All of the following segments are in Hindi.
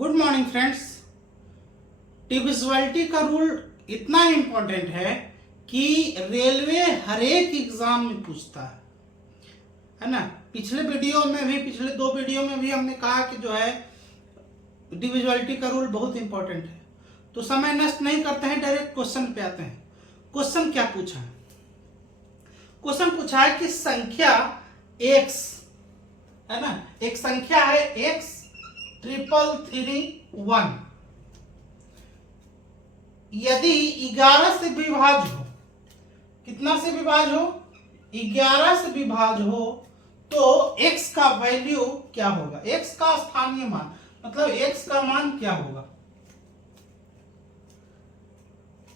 Good morning friends. डिविजिबिलिटी का रूल इतना इम्पोर्टेंट है कि रेलवे हर एक एग्जाम में पूछता है ना। पिछले दो वीडियो में भी हमने कहा कि जो है डिविजिबिलिटी का रूल बहुत इंपॉर्टेंट है। तो समय नष्ट नहीं करते हैं, डायरेक्ट क्वेश्चन पे आते हैं। क्वेश्चन क्या पूछा है? क्वेश्चन पूछा है कि संख्या x है ना, एक संख्या है x 3331 यदि 11 से विभाज्य हो, कितना से विभाज्य हो? 11 से विभाज्य हो तो x का वैल्यू क्या होगा? x का स्थानीय मान मतलब x का मान क्या होगा?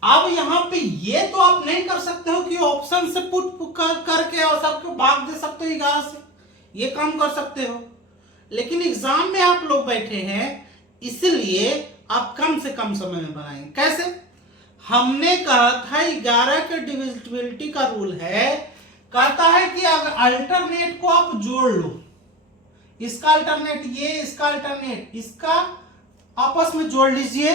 अब यहां पे ये तो आप नहीं कर सकते हो कि ऑप्शन से पुट करके और सबको भाग दे सकते हो 11 से, ये काम कर सकते हो। लेकिन एग्जाम में आप लोग बैठे हैं, इसलिए आप कम से कम समय में बनाएंगे। कैसे? हमने कहा था 11 के डिविजिबिलिटी का रूल है, कहता है कि अगर अल्टरनेट को आप जोड़ लो, इसका अल्टरनेट ये, इसका अल्टरनेट इसका, आपस में जोड़ लीजिए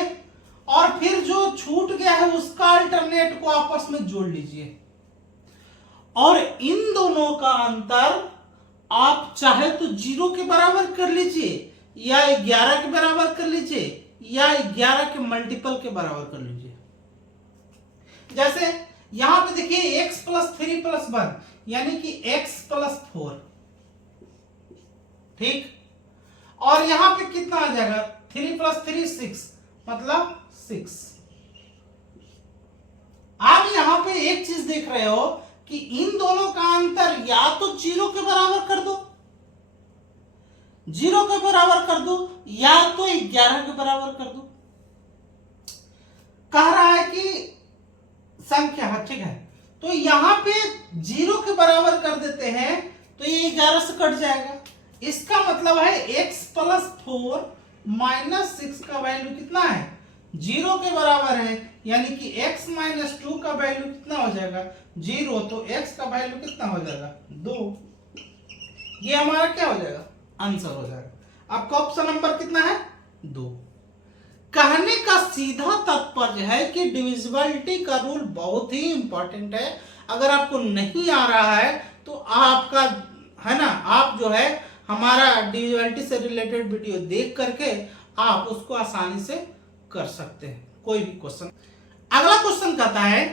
और फिर जो छूट गया है उसका अल्टरनेट को आपस में जोड़ लीजिए और इन दोनों का अंतर आप चाहे तो 0 के बराबर कर लीजिए या 11 के बराबर कर लीजिए या 11 के मल्टीपल के बराबर कर लीजिए। जैसे यहां पे देखिए x प्लस 3 प्लस 1 यानी कि x प्लस 4, ठीक। और यहां पे कितना आ जाएगा? 3 प्लस 3 6 मतलब 6। आप यहां पे एक चीज देख रहे हो कि इन दोनों का अंतर या तो 0 के बराबर कर दो, 0 के बराबर कर दो या तो 11 के बराबर कर दो। कह रहा है कि संख्या, ठीक है, तो यहां पे 0 के बराबर कर देते हैं तो ये 11 से कट जाएगा। इसका मतलब है x प्लस 4 माइनस 6 का वैल्यू कितना है? 0 के बराबर है, यानी कि x माइनस 2 का वैल्यू कितना हो जाएगा? 0। तो x का वैल्यू कितना हो जाएगा? 2। ये हमारा क्या हो जाएगा? आंसर हो जाएगा। आपका ऑप्शन नंबर कितना है? 2। कहने का सीधा तात्पर्य है कि डिविजिबिलिटी का रूल बहुत ही इंपॉर्टेंट है। अगर आपको नहीं आ रहा है तो आपका है ना, आप जो है हमारा डिविजिबिलिटी से रिलेटेड वीडियो देख करके आप उसको आसानी से कर सकते हैं कोई भी क्वेश्चन। अगला क्वेश्चन कहता है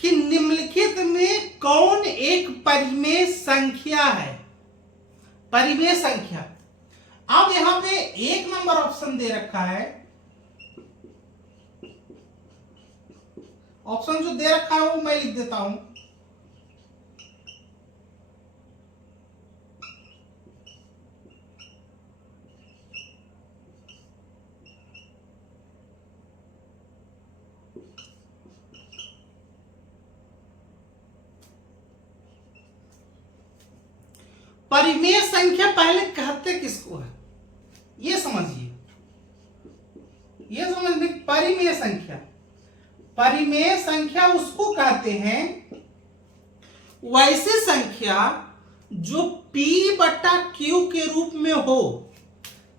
कि निम्नलिखित में कौन एक परिमेय संख्या है? परिमेय संख्या। अब यहां पे 1 नंबर ऑप्शन दे रखा है, ऑप्शन जो दे रखा है वो मैं लिख देता हूं। परिमेय संख्या पहले कहते किसको है ये समझिए, ये समझने। परिमेय संख्या, परिमेय संख्या उसको कहते हैं वैसी संख्या जो p बटा q के रूप में हो।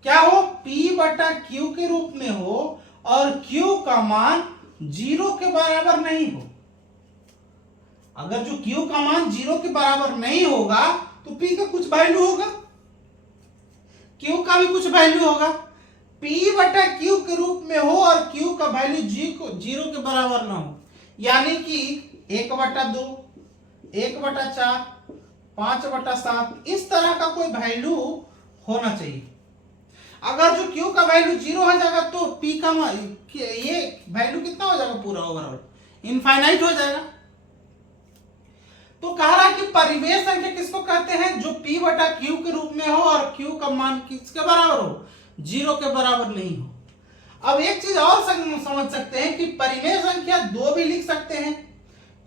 क्या हो? p बटा q के रूप में हो और q का मान 0 के बराबर नहीं हो। अगर जो q का मान 0 के बराबर नहीं होगा तो p का कुछ वैल्यू होगा, q का भी कुछ वैल्यू होगा। p बटा q के रूप में हो और q का वैल्यू 0 के बराबर ना हो, यानी कि 1/2, 1/4, 5/7 इस तरह का कोई वैल्यू होना चाहिए। अगर जो q का वैल्यू 0 हो जाएगा तो p का ये वैल्यू कितना हो जाएगा? पूरा ओवरऑल इनफाइनाइट हो जाएगा। तो कह रहा है कि परिमेय संख्या किसको कहते हैं? जो p बटा q के रूप में हो और q का मान किसके बराबर हो? 0 के बराबर नहीं हो। अब एक चीज और समझ सकते हैं कि परिमेय संख्या 2 भी लिख सकते हैं,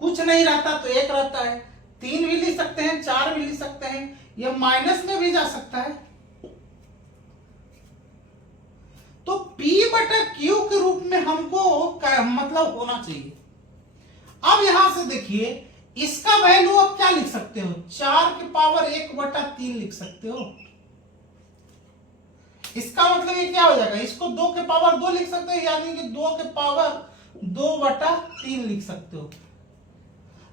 कुछ नहीं रहता तो 1 रहता है, 3 भी लिख सकते हैं, 4 भी लिख सकते हैं, यह माइनस में भी जा सकता है। तो p बटा q के रूप में हमको मतलब होना चाहिए। अब यहां से देखिए इसका वैल्यू आप क्या लिख सकते हो? 4 की पावर 1/3 लिख सकते हो। इसका मतलब ये क्या हो जाएगा, इसको 2 के पावर 2 लिख सकते हो, यानी कि 2 के पावर 2/3 लिख सकते हो।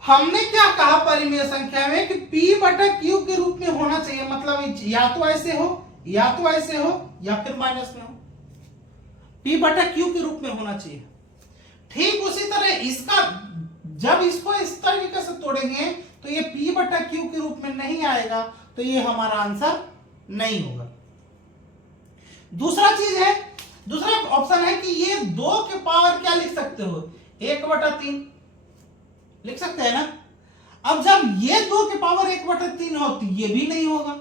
हमने क्या कहा परिमेय संख्या में कि P/Q के रूप में होना चाहिए, मतलब या तो ऐसे हो या तो ऐसे हो या फिर माइनस में हो, P/Q के रूप में होना चाहिए। ठीक उसी तरह इसका जब इसको इस तरीके से तोड़ेंगे तो ये P/Q के रूप में नहीं आएगा, तो ये हमारा आंसर नहीं होगा। दूसरा चीज है, दूसरा ऑप्शन है कि ये 2 के पावर क्या लिख सकते हो, 1/3 लिख सकते हैं ना। अब जब ये 2 के पावर 1/3 हो तो ये भी नहीं होगा।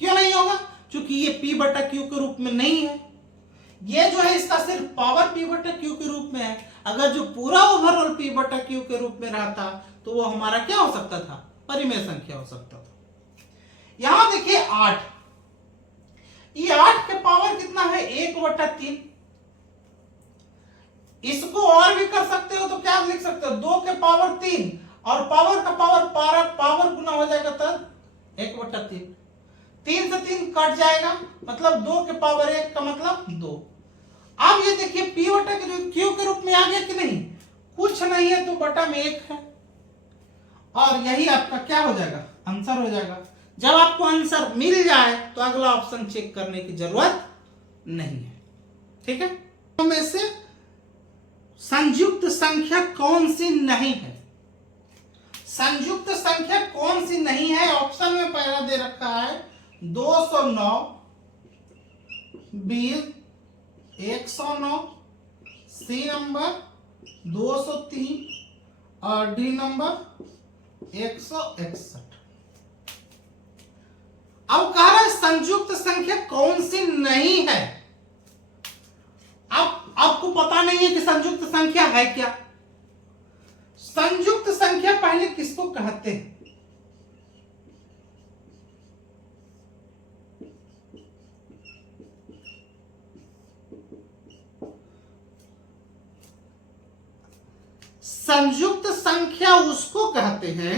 क्यों नहीं होगा, क्योंकि ये P/Q के रूप में नहीं है। ये जो है इसका सिर्फ पावर P/Q के रूप में है। अगर जो पूरा ओवरऑल P/Q के रूप में रहता तो वो हमारा क्या हो सकता था, परिमेय संख्या हो सकता था। यहां देखिए 8, ये 8 के पावर कितना है, 1/3। इसको और भी कर सकते हो, तो क्या लिख सकते हो, 2 के पावर 3 और पावर का पावर गुना हो जाएगा तब 1/3। 3 से 3 कट जाएगा, मतलब 2 के पावर 1 का मतलब 2। अब ये देखिए P/Q के रूप में आ गया कि नहीं, कुछ नहीं है तो बटा में 1 है, और यही आपका क्या हो जाएगा, आंसर हो जाएगा। जब आपको आंसर मिल जाए तो अगला ऑप्शन चेक करने की जरूरत नहीं है। ठीक है, तो में से संयुक्त संख्या कौन सी नहीं है, संयुक्त संख्या कौन सी नहीं है, ऑप्शन में पहला दे रखा है 209, 20, 109, सी नंबर 203 और डी नंबर 161। अब कह रहा है संयुक्त संख्या कौन सी नहीं है। अब आपको पता नहीं है कि संयुक्त संख्या है क्या। संयुक्त संख्या पहले किसको कहते हैं, संयुक्त संख्या उसको कहते हैं,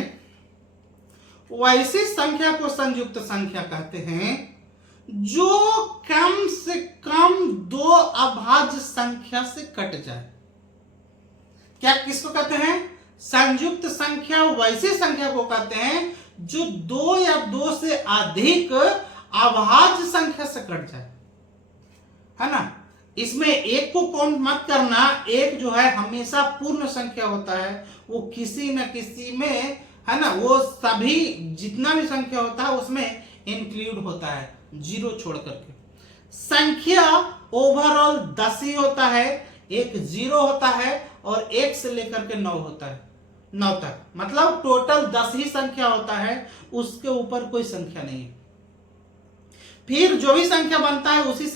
वैसी संख्या को संयुक्त संख्या कहते हैं जो कम से कम 2 अभाज्य संख्या से कट जाए। क्या किसको कहते हैं, संयुक्त संख्या वैसी संख्या को कहते हैं जो 2 या 2 से अधिक अभाज्य संख्या से कट जाए, है ना। इसमें एक को काउंट मत करना, एक जो है हमेशा पूर्ण संख्या होता है, वो किसी न किसी में, है ना, वो सभी जितना भी संख्या होता है उसमें इंक्लूड होता है, 0 छोड़ करके। संख्या ओवरऑल 10 ही होता है, एक 0 होता है और 1 से लेकर के 9 होता है, 9 तक, मतलब टोटल 10 ही संख्या होता है, उसके ऊपर कोई संख्या नहीं है। फिर जो भी संख्या बनता है उसी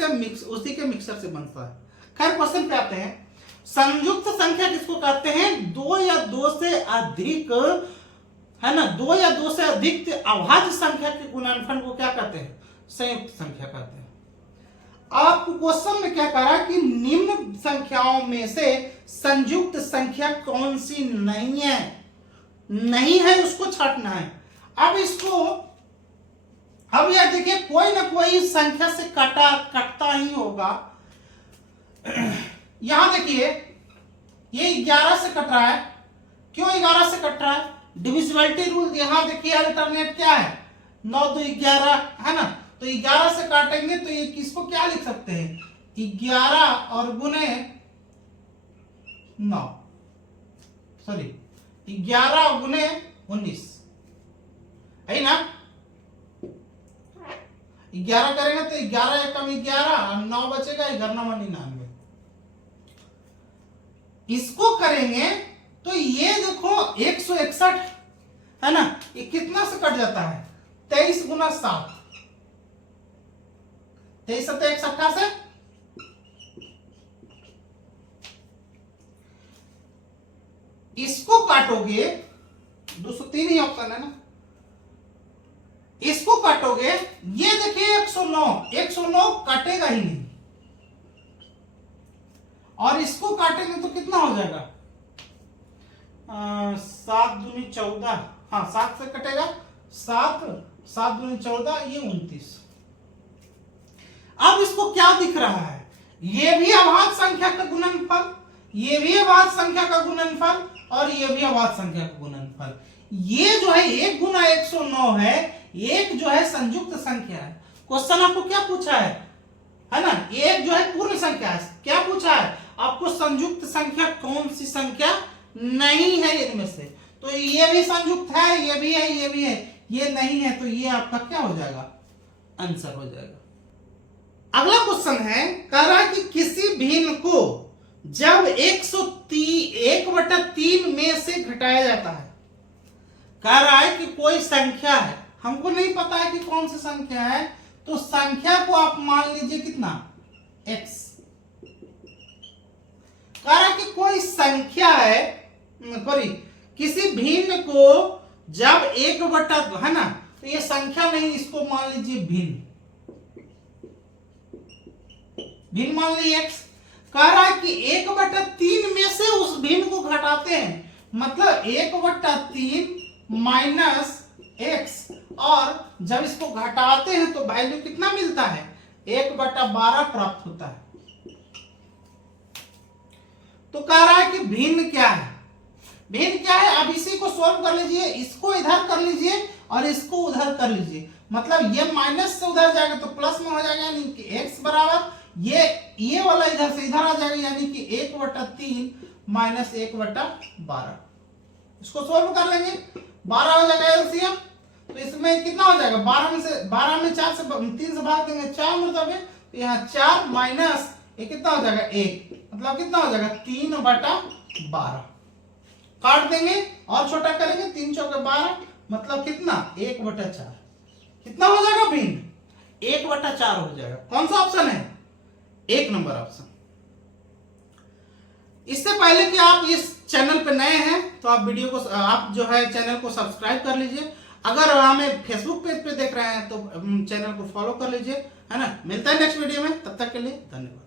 के मिक्सर से बनता है। खैर क्वेश्चन पे आते हैं, संयुक्त संख्या किसको कहते हैं, 2 या 2 से अधिक, है ना, 2 या 2 से अधिक अभाज्य संख्या के गुणनफल को क्या कहते हैं, संयुक्त संख्या कहते हैं। आपको क्वेश्चन में क्या कहा कि निम्न संख्याओं में से संयुक्त संख्या कौन सी नहीं है, नहीं है उसको छांटना है। अब इसको, अब यह देखिए कोई ना कोई संख्या से कटता ही होगा। यहां देखिए ये 11 से कट रहा है, क्यों 11 से कट रहा है, डिविजिबिलिटी रूल। यहां देखिए अल्टरनेट क्या है, 9 2 11, है ना, तो 11 से काटेंगे तो ये किसको क्या लिख सकते हैं, 11 और गुने 9, सॉरी 11 गुने 19, है ना। 11 करेंगे तो 11 एकम 11 और 9 बचेगा 1199। इसको करेंगे तो ये देखो 161, है ना, ये कितना से कट जाता है, 23 गुना 7, 23 7 128 से। इसको काटोगे, 203 ही ऑप्शन है ना, इसको काटोगे, ये देखिए 109 काटेगा ही नहीं, और इसको काटेंगे तो कितना हो जाएगा, 7 दूनी 14, हाँ 7 से कटेगा, 7 7 दूनी 14, ये 29। अब इसको क्या दिख रहा है, ये भी अभाज्य संख्या का गुणनफल, ये भी अभाज्य संख्या का गुणनफल और ये भी अभाज्य संख्या का गुणनफल। ये जो है 1 गुना 109 है, एक जो है संयुक्त संख्या है। क्वेश्चन आपको क्या पूछा है ना, एक जो है पूर्ण संख्या है, क्या पूछा है आपको, संयुक्त संख्या कौन सी संख्या नहीं है इनमें से। तो ये भी संयुक्त है, ये भी है, ये भी है, ये नहीं है, तो ये आपका क्या हो जाएगा, आंसर हो जाएगा। अगला क्वेश्चन है, कह रहा है कि किसी भिन्न को जब 1/3 में से घटाया जाता है, कह रहा है कि कोई संख्या है, हमको नहीं पता है कि कौन सी संख्या है, तो संख्या को आप मान लीजिए कितना, x। कह रहा है कि कोई संख्या है, सॉरी, किसी भिन्न को जब 1/, है ना, तो ये संख्या नहीं, इसको मान लीजिए भिन्न, भिन्न मान लीजिए x। कह रहा है कि 1/3 में से उस भिन्न को घटाते हैं, मतलब 1/3 माइनस x, और जब इसको घटाते हैं तो वैल्यू कितना मिलता है, 1/12 प्राप्त होता है। तो कह रहा है कि भिन्न क्या है, भिन्न क्या है, अब इसी को सॉल्व कर लीजिए, इसको इधर कर लीजिए और इसको उधर कर लीजिए, मतलब ये माइनस से उधर जाएगा तो प्लस में हो जाएगा, यानी कि x बराबर ये वाला इधर से इधर आ जाएगा, यानी कि 1/3 माइनस 1/12। इसको सॉल्व कर लेंगे, 12 हो जाएगा एलसीएम, तो इसमें कितना हो जाएगा, 12 में 4 से 3 से भाग देंगे, 4 मतलब है, तो यहाँ 4 माइनस ये कितना हो जाएगा 1, मतलब कितना हो जाएगा 3/12। काट देंगे और छोटा करेंगे, 3 चौके 12, मतलब कितना 1/4, कितना हो जाएगा भिन्न, 1/4 हो जाएगा। कौन सा ऑप्शन है, 1 नंबर ऑप्शन। इससे पहले कि आप इस चैनल पे नए हैं तो आप वीडियो को, आप जो है चैनल को सब्सक्राइब कर लीजिए, अगर हमें फेसबुक पेज पे देख रहे हैं तो चैनल को फॉलो कर लीजिए, है ना। मिलता है नेक्स्ट वीडियो में, तब तक के लिए धन्यवाद।